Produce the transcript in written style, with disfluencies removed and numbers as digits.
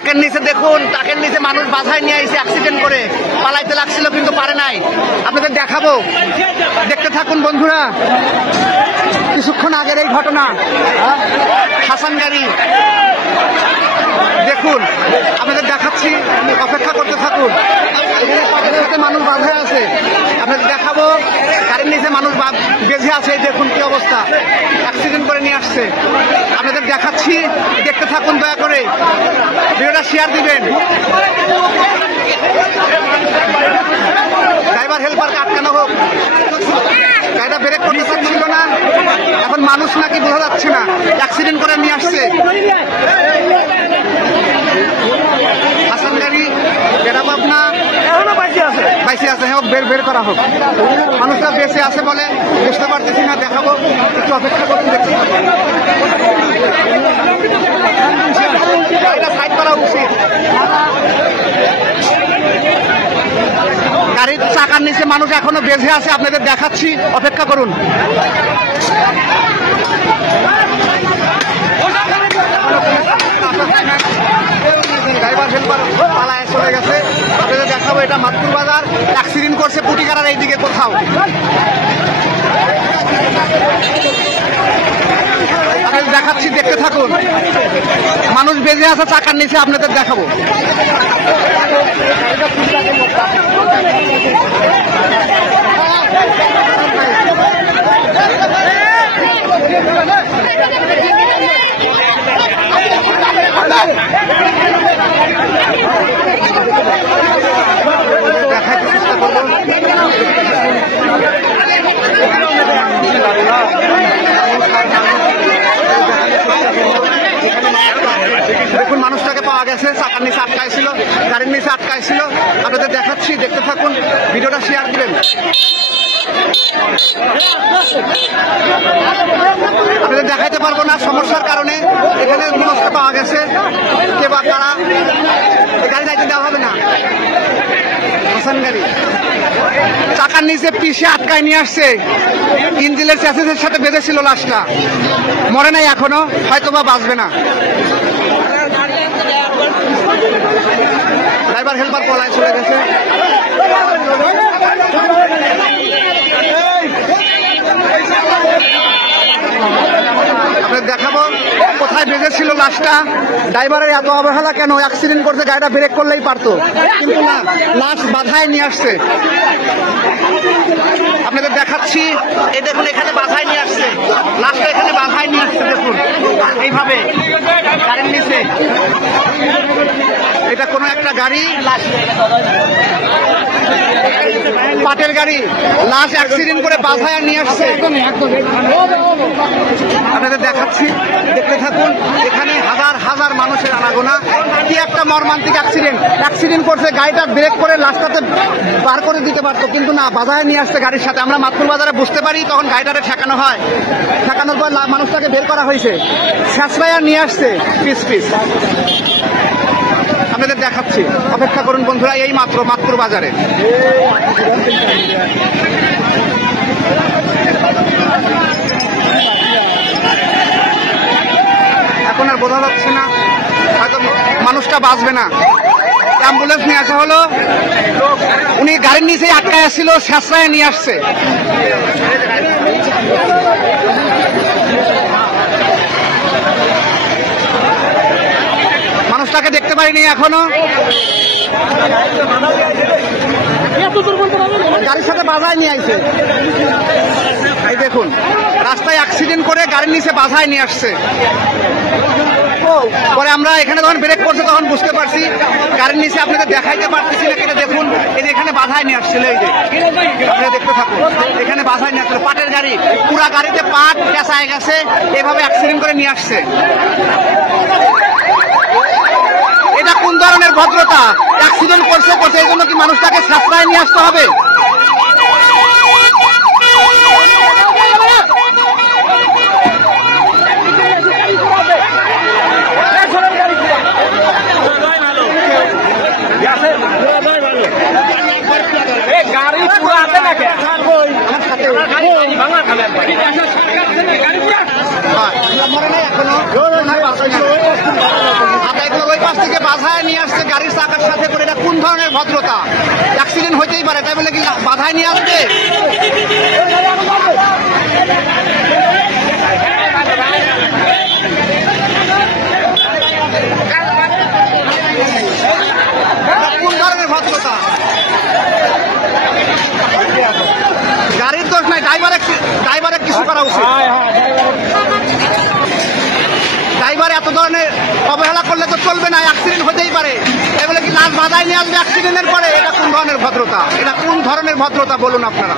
ট্রাকের নিচে দেখুন, ট্রাকের নিচে মানুষ বাধায় নিয়ে এসে অ্যাক্সিডেন্ট করে পালাইতে লাগছিল কিন্তু পারে নাই। আপনাদের দেখাবো, দেখতে থাকুন বন্ধুরা। কিছুক্ষণ আগের এই ঘটনা, হাসান গাড়ি দেখুন, আপনাদের দেখাচ্ছি, অপেক্ষা করতে থাকুন। মানুষ বাধায় আছে, আপনাদের দেখাবো। গাড়ির নিচে মানুষ বেঁধে আছে, দেখুন কি অবস্থা, অ্যাক্সিডেন্ট করে নিয়ে আসছে। আপনাদের দেখাচ্ছি, দেখতে থাকুন দয়া করে, ভিডিওটা শেয়ার দিবেন। ড্রাইভার হেল্পারকে আটকানো হোক, গাড়িটা ব্রেক করতে পারছিল না, এখন মানুষ নাকি বোঝা যাচ্ছে না, অ্যাক্সিডেন্ট করে নিয়ে আসছে। হাসান গাড়ি বেড়া পাবনা বাইসে আছে, হোক বের করা হোক। মানুষরা বেঁচে আছে বলে বুঝতে পারতেছি না, দেখাবো, একটু অপেক্ষা করতে দেখছি। গাড়িটা সাইড করা উচিত। গাড়ির চাকার নিচে মানুষ এখনো বেঁধে আছে, আপনাদের দেখাচ্ছি, অপেক্ষা করুন। ড্রাইভার হেল্পার পালায় চলে গেছে, আপনাদের দেখাবো। এটা মাতপুর বাজার, অ্যাক্সিডেন্ট করছে পুটিকারার এইদিকে কোথাও। আপনাদের দেখাচ্ছি, দেখতে থাকুন। মানুষ বেঁধে আছে চাকার নিচে, আপনাদের দেখাবো। দেখাতে চেষ্টা করবো। দেখুন মানুষটাকে পাওয়া গেছে, চাকার নিচে আটকাইছিল, গাড়ির নিচে আটকাইছিল। আপনাদের দেখাচ্ছি, দেখতে থাকুন, ভিডিওটা শেয়ার দিবেন। আপনাদের দেখাইতে পারবো না সমস্যার কারণে। এখানে মানুষটা পাওয়া গেছে, কে বা কারা, গাড়ি যাইতে দেওয়া হবে না। হাসান গাড়ি চাকার নিচে পিষে আটকায় নিয়ে আসছে, ইঞ্জিনের চ্যাসিসের সাথে বেঁধেছিল লাশটা, মরে নাই এখনো, হয়তো বা বাঁচবে না। ড্রাইভার হেল্পার পলায় চলে গেছে। আপনাদের দেখাবো কোথায় বেঁধেছিল লাশটা। ড্রাইভারের এত অবহেলা কেন? অ্যাক্সিডেন্ট করতে গাড়িটা ব্রেক করলেই পারতো, কিন্তু না, লাশ বাধায় নিয়ে আসছে। আপনাদের দেখাচ্ছি, এই দেখুন, এখানে বাধায় নিয়ে আসছে লাশটা, এখানে বাধায় নিয়ে আসছে, দেখুন এইভাবে গাড়ির নিচে। এটা কোনো একটা গাড়ি, পাটের গাড়ি, লাশ অ্যাক্সিডেন্ট করে বাধায় নিয়ে আসছে। আপনাদের দেখাচ্ছি, দেখতে থাকুন। এখানে হাজার হাজার মানুষের আনাগোনা। কি একটা মর্মান্তিক অ্যাক্সিডেন্ট করছে, গাড়িটা ব্রেক করে লাশটাতে বার করে দিতে পারতো, কিন্তু না, বাধায় নিয়ে আসছে গাড়ির সাথে। আমরা মাতপুর বাজারে বুঝতে পারি, তখন গাড়িটাকে ঠেকানো হয়, ঠেকানোর পর মানুষটাকে বের করা হয়েছে, শেষরায়া নিয়ে আসছে পিস পিস। আপনাদের দেখাচ্ছি, অপেক্ষা করুন বন্ধুরা, এই মাত্র মাতপুর বাজারে। এখন আর বোঝা যাচ্ছে না, হয়তো মানুষটা বাঁচবে না। অ্যাম্বুলেন্স নিয়ে আসা হলো, উনি গাড়ির নিচেই আটকায় আসছিল, শেষরায় নিয়ে আসছে। মানুষটাকে দেখতে পারিনি এখনো, গাড়ির সাথে বাধায় নিয়ে আসছে। এই দেখুন, রাস্তায় অ্যাক্সিডেন্ট করে গাড়ির নিচে বাধায় নিয়ে আসছে। পরে আমরা এখানে যখন ব্রেক করছে তখন বুঝতে পারছি, গাড়ির নিচে আপনাদের দেখাইতে পারতেছি না, এটা দেখুন, এই যে এখানে বাধায় নিয়ে আসছিল, এই যে আপনারা দেখতে থাকুন, এখানে বাধায় নিয়ে আসছিল, পাটের গাড়ি, পুরা গাড়িতে পাট পেঁচায় গেছে, এভাবে অ্যাক্সিডেন্ট করে নিয়ে আসছে। এটা কোন ধরনের ভদ্রতা? অ্যাক্সিডেন্ট করছে এই জন্য কি মানুষটাকে সাশ্রয় নিয়ে আসতে হবে? গাড়ি পুরো আছে নাকি? মরে নাই এখনো, ওই পাশ থেকে বাধায় নিয়ে আসছে গাড়ির চাকার সাথে করে, এটা কোন ধরনের ভদ্রতা? অ্যাক্সিডেন্ট হইতেই পারে, তাই বলে কি বাধায় নিয়ে আসবে? কোন ধরনের ভদ্রতা? গাড়ির দোষ নাই, ড্রাইভারের কিছু করা উচিত। ড্রাইভার এত ধরনের অবহেলা করলে তো চলবে না, অ্যাক্সিডেন্ট হতেই পারে। এগুলো কি লাশ বাধায় নিয়ে আসবে অ্যাক্সিডেন্টের পরে? এটা কোন ধরনের ভদ্রতা? এটা কোন ধরনের ভদ্রতা বলুন আপনারা?